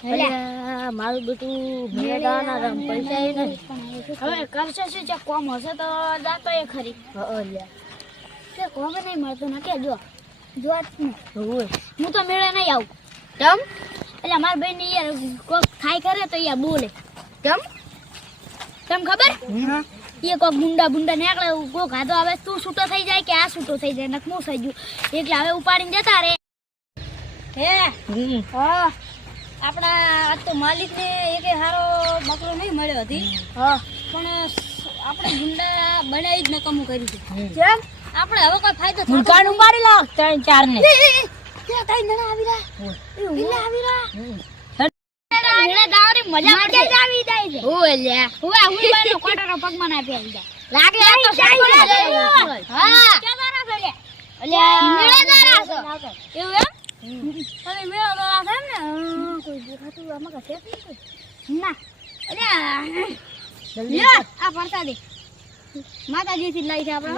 મારું બેટું મેળાના રમ પૈસા એ નહીં હવે કરશે શું છે કોમ હશે તો જાતો એ ખરી તે કોમ નહીં મળતું ને કે જો હું તો મેળે નહીં આવું કેમ એટલે મારા ભાઈ ને યાર કોક ખાઈ કરે તો યાર બોલે કેમ કેમ ખબર એ કોક ગુંડા નીકળે કોક હાથો આવે તું છૂટો થઈ જાય કે આ છૂટો થઈ જાય નકમું થઈ ગયું એટલે હવે ઉપાડીને જતા રે હે હા આપણા આજ તો માલિક ને એક હારો બકરો નહીં મળ્યો હતી પણ આપણે ગુંડા બનાવી જ નકામું કર્યું છે કેમ આપણે હવે કોઈ ફાયદો થતો દુકાન ઉપાડી લાવ 3-4 ને ત્યાં કઈ ના આવી રહ્યા એટલે આવી રહ્યા એને દાવરી મજા આવી જાય છે ઓય લે ઓય હું બાનો કોટરો પગમાં ના ફેલ જાય લાગે આ તો હા કેદારા છે અલ્યા મેળાદારા છે એવું એમ તમે મેળાદારા છે ને કોઈ દેખાતું આમાં કશે ના અલ્યા લે આ પડતા દે માતાજી થી લઈ છે આપણે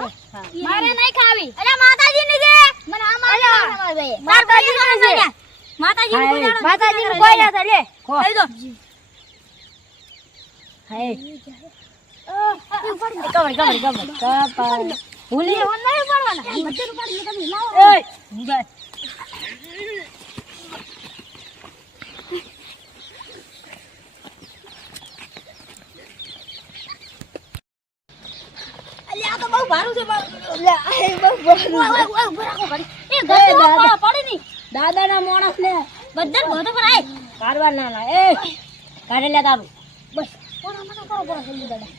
મારે નહીં ખાવી અલ્યા માતાજી ની દે મને આ માતાજી ની દે માતાજી ની કોઈ ના લે ખાઈ દો હાય કબર કપા ભૂલી નહીં પડવાના બધું પાડી તમે લાવો એય બસ અલ્યા આ તો બહુ ભારું છે લે આ બહુ ભારું ઓય બરાકો કરી એ ગયો પડી ની દાદાના માણસ ને બધર ભોતો પર આય કારવાર ના એ કાઢે લે તારું બસ કોના મને કરો બરા જલ્દી દાદા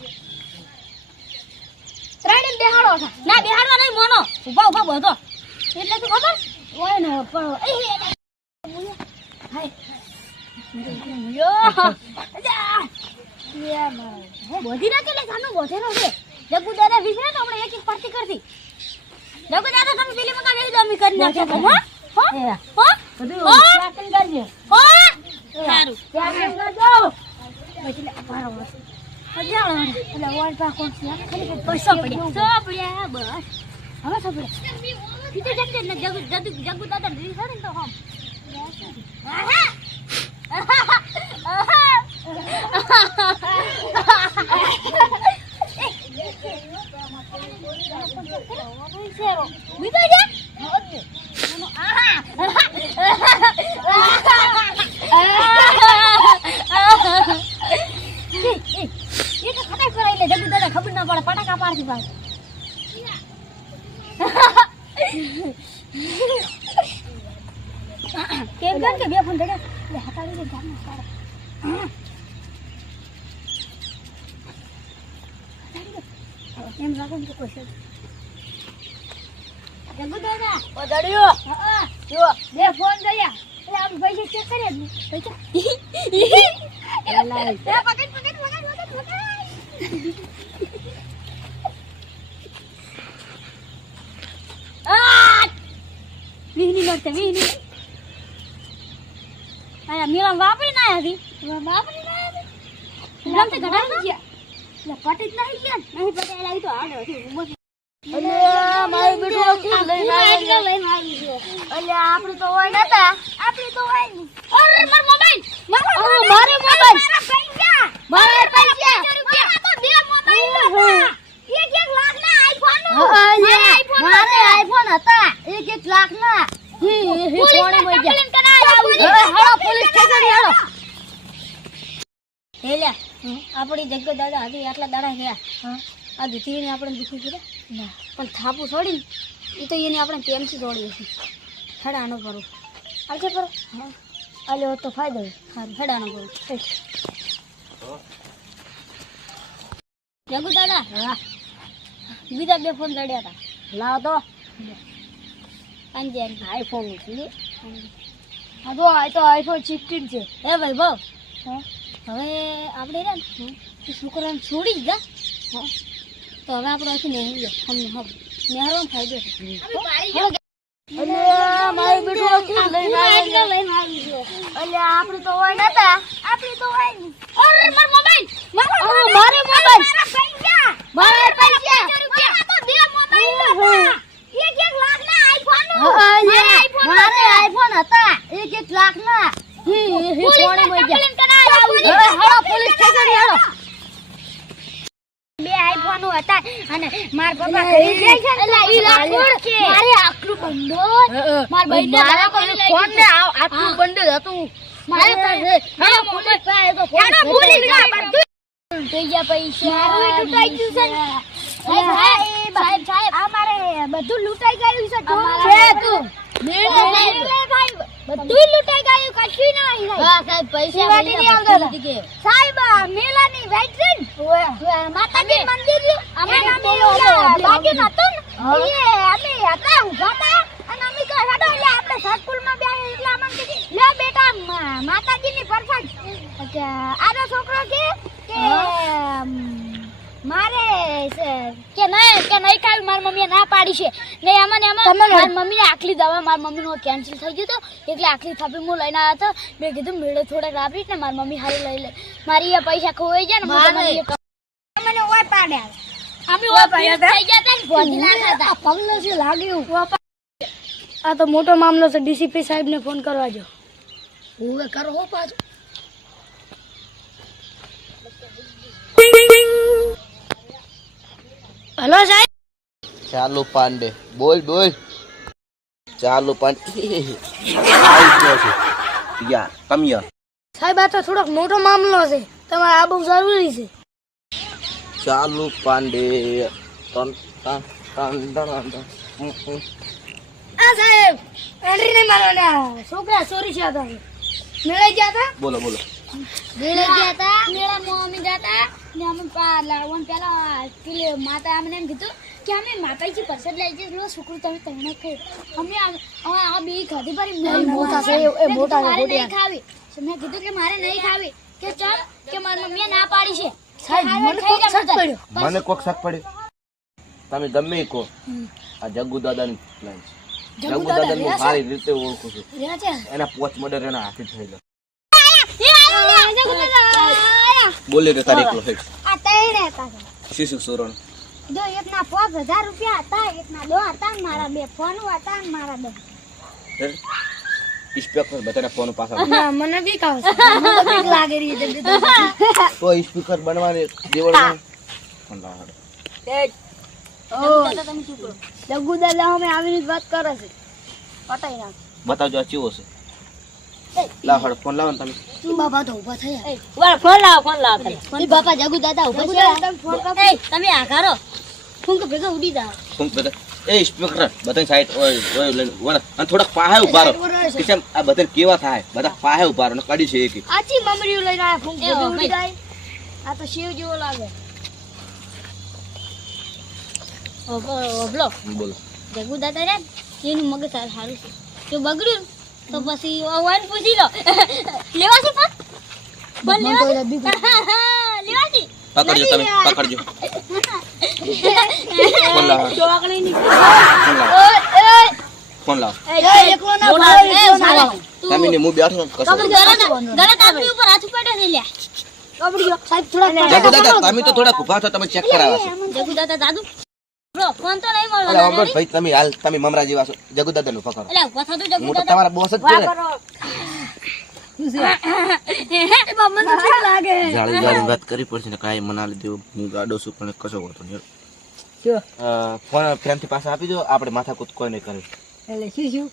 ત્રણે બેહાડો છે ના બેહાડવા નહીં મોનો ઉભા ભોતો એટલે તું ખબર ઓય ને પણ હાય યો અલ્યા યે માં બોધી ના કે લે સાનો બોધેનો છે જગુ દાદા વિશે તો આપણે એક એક પાર્ટી કરતી જગુ દાદા તમે પેલી મકા લઈ દો મી કરી નાખે હો હો હો બધું શાકન કરજે હો સારું શાકન કરજો એટલે પારો અજાણો એટલે વોલ પા કોણ છે ખાલી પૈસા પડ્યા બસ હવે સપડ્યા કીધે જગતે ને જગુ દાદા રી છે ને તો હમ ખબર ના પડે પટાકા પાડતી પાડ કેમ કે બે ફોન દે હટાડી દે ગામમાં સારા એમ લાગે ને કોઈ છે જગુ દાદા ઓ દડિયો હા જો બે ફોન દયા એટલે આપણે પૈસા ચેક કરીએ પૈસા લાઈ પકડ આ વીની લડતે વીની આયા મેલા વાપરી ના આવી વાપરી ના આવી રમતે ઘડા ના લે પટી જ નહીં ગયા નહીં પટેલા ઈ તો આડો છે અલ્યા મારું બેટું કેમ લઈને આવી ગયો અલ્યા આપણે તો હોય નતા આપણી તો હોય નહીં અરે માર મોબાઈલ મારો મોબાઈલ મારા પૈસા તો બે મોબાઈલ હતા એક લાખ ના આઈફોન મારે આઈફોન હતા 1 લાખ ના કોણે મઈ ગયા હાલો પોલીસ સ્ટેશન હાલો હેલ્યા આપણી જગ્યા દાદા હતી આટલા દાડા ગયા આ દુતીને આપણે દુખી કર્યા ના પણ થાપું છોડીને એ તો એને આપણે પ્રેમથી છોડી હતી ફેડાનો કરો આજે કરો હા આલે તો ફાયદો હા ફેડાનો કરો જગુ દાદા હા બીજા બે ફોન લડ્યા હતા લાવ તો અંજે આઈફોન છે હા તો આ તો આઈફોન 16 છે હે ભાઈ બહુ હવે આપણે રે ને છોકરાને છોડી દીધા તો હવે આપણે અહીંથી નહીં ગયો અમને હવે નેહરવાનો ફાયદો છે અલ્યા મારું બેટું કેમ લઈને આવી ગયો અલ્યા આપણે તો હોય નતા આપણી તો હોય નહીં અરે મારો મોબાઈલ મારો મોબાઈલ મારા પૈસા તો બે મોબાઈલ હતા 1 લાખ ના આઈફોન મારે આઈફોન હતા 1 લાખ ના કોણે મઈ ગયા હેડો પોલીસ સ્ટેશન હેડો બે આઈફોન હતા અને માર પપ્પા ખરીદ જાય છે એટલે ઈ લાખોડ કે મારે આકરું બંડોળ માર ભાઈને મારા ફોન ને આટલું બંડલ હતું મારે પાસે હેડો પોલીસ પાસે તો હેડો પોલીસ ના બધું થઈ ગયા પૈસા મારું તૂટાઈ ગયું છે સાહેબ આ મારે બધું લૂંટાઈ ગયું છે જો તું બધું લૂંટાઈ ગયું કશું ના આવી હા સાહેબ પૈસા નહીં આવતા સાહેબ મેલાની રાઈટ છે માતાજી મંદિર અમે બાકી નતું એ અમે હતા ઉભા હતા અને અમે તો હેડો લે આપણે સ્કૂલ માં બે એટલા મને કીધી લે બેટા માતાજીની પરસાદ આનો છોકરો કે મારે કે નહીં ખાવી મારી મમ્મીએ ના પાડી છે નહીં આમાં મારી મમ્મીને આખલી દવા મારી મમ્મીનો કેન્સલ થઈ ગયું તો એટલે આખલી થાપી હું લઈને આવ્યો હતો મેં કીધું મેળે થોડાક આપીશ ને મારી મમ્મી હારી લઈ લે મારી એ પૈસા ખોવાઈ જાય ને મને ઓય પાડ્યા અમે ઓય પાડ્યા થઈ ગયા હતા ને ભોજી નાખતા પગલો છે લાગ્યું આ તો મોટો મામલો છે ડીસીપી સાહેબ ને ફોન કરવા જો હવે કરો હો પાછું હેલો સાહેબ ચાલુ પાંડે બોલ ચાલુ પાંડે યાર કમ યાર સાહેબ આ તો થોડોક મોટો મામલો છે તમારે આ બહુ જરૂરી છે ચાલુ પાંડે આ સાહેબ એન્ટ્રી નહીં મારવાના છોકરા ચોરી છે આ તો મેળાઈ ગયા હતા બોલો મેળે ગયા હતા મેળા મમ્મી ગયા ને અમે લાવવાનું પેલા પેલી માતા અમને એમ કીધું કે અમે માતાજી પ્રસાદ લઈ જઈએ લો છોકરું તમે તને ખાઈ અમે આ બે ખાધી પડી મારે નહીં ખાવી મેં કીધું કે મારે નહીં ખાવી કે ચાલ કે મારી મમ્મીએ ના પાડી છે સાહેબ મને કોક શક પડ્યો તમે ગમે ઈ કહો આ જગ્ગુ દાદાની પ્લાન છે જગ્ગુ દાદાને હું સારી રીતે ઓળખું છું એના પોચ મર્ડર એના હાથે થયેલો બોલે કે તારીખ લો હેડ આ તૈણે હતા શિશુ સોરણ જો એકના 5000 રૂપિયા હતા એકના 2 હતા ને મારા 2 ફોન હતા ને મારા 2 સ્પીકર બધાના ફોન પાછા ના મને બી કાવ મને બીક લાગે રહી છે તો સ્પીકર બનવાને દેવળ ફોન લાવડો તમે ચૂપ કરો જગ્ગુ દાદા અમે આવી રીતે વાત કરે છે પતાઈ નાખ બતાવજો આ ચેવો છે લાવડ ફોન લાવો ને તમે તું બાબા તો ઊભા થયા વાળ ફોન લાવ એ બાપા જગ્ગુ દાદા ઊભા છે તમે ફોન કરો તમે આ કરો ફોન કે ભેગા ઉડી જાવ ફોન બધા એ સ્પીકર બધા સાઈડ ઓય લઈને વણ અને થોડાક પાહે ઉભા રહો કે કેમ આ બધા કેવા થાય બધા પાહે ઉભા રહો ને કડી છે એક આચી મમરીઓ લઈને આયા ફોન કે ઉડી જાય આ તો શિવ જેવો લાગે ઓબલો બોલો જગ્ગુ દાદા રે એનું મગજ સારું છે જો બગડ્યું તો પછી ઓવન પૂછી લો લેવાસી પણ લેવાસી પકડજો તમે પકડજો ફોન લાવો ચોકડી ની ફોન લાવો એકલો ના ભાઈ તમે ને હું બેઠો કસો ગલત આપણી ઉપર હાથ ઉપાડ્યો છે લ્યા કબડ્યો સાહેબ થોડા જગુ દાદા તમે તો થોડા ઉભા થો તમે ચેક કરાવો છો જગ્ગુ દાદા દાદુ બ્રો ફોન તો નહીં અરે મળવાનો અમર ભાઈ તમે હાલ તમે મમરા જેવા છો જગુ દાદાનું પકડો એટલે ઉભા થતો જગ્ગુ હું તો દાદા તમારા બોસ જ છે એ બાબા મને ઠીક લાગે જાળી જાળી વાત કરી પડશે ને કાઈ મના લીધું હું ગાડો છું પણ કશો હોતો નહીં ફોન ફ્રેમથી પાછા આપી દો આપણે માથાકૂટ કોઈ નહીં કરે એટલે શું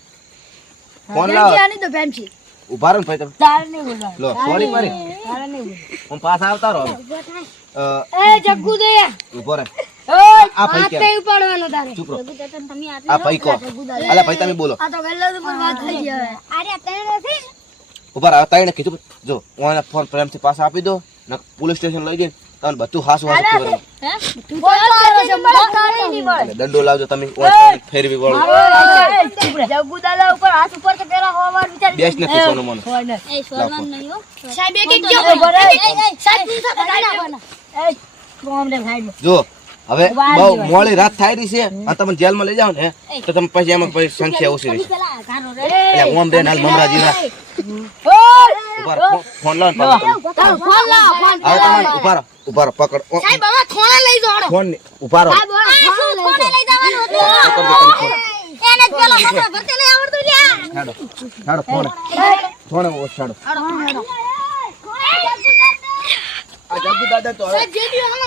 ફોન લાવો આની તો બેન છે ઉભા રહો ને ભાઈ તમે તાર નહીં બોલવા લો સોરી મારી તાર નહીં બોલ હું પાછા આવતા રહો એ જગ્ગુ દે ઉભો રહે ઓય આ ભાઈ હાથ નહીં ઉપાડવાનો તારે ચૂપ રહો જગ્ગુ દાદા તમે આપી આ ભાઈ કો અલા ભાઈ તમે બોલો આ તો ગલ્લા ઉપર વાત થઈ ગઈ હવે અરે તને નથી ઉભા રહો તાઈને કીધું જો હું ફોન ફ્રેમથી પાછા આપી દો ને પોલીસ સ્ટેશન લઈ જઈને તમને બધું હાસું હાસું ખબર હે તું તો કરો છે મને તારે નહીં મળે અને દંડો લાવજો તમે ફેરવી વળો જગ્ગુ દાદા ઉપર હાથ ઉપર કે પેલા હોવાર વિચાર બેસ નથી સોનું મન એ સોલવાન નહીં હો સાહેબ એક એક સાહેબ તું સા કાઢી નાખવાના એ બોમ્બ ને સાઈડ જો હવે બહુ મોડી રાત થાય રહી છે અને તમે જેલમાં લઈ જાઓ ને તો તમે પછી એમાં પછી સંખ્યા ઓછી રહેશે પેલા ઘારો રે એટલે ઓમ બેન હાલ મમરા જીવા ઉભા રહો, ફોન લાવો ને પાછો. ફોન લાવ ફોન આવો તમે ઉભા રહો પકડ સાહેબ હવે થોડા લઈ જાઓ ફોન ને ઉભા રહો ફોન લઈ જવાનું હતું પકડજો તમે ફોન એને જ પેલો હતો ભરતે લઈ આવડતું લ્યા હેડો હેડો ફોન થોડે ઓછાડો આ જગ્ગુ દાદા તો હવે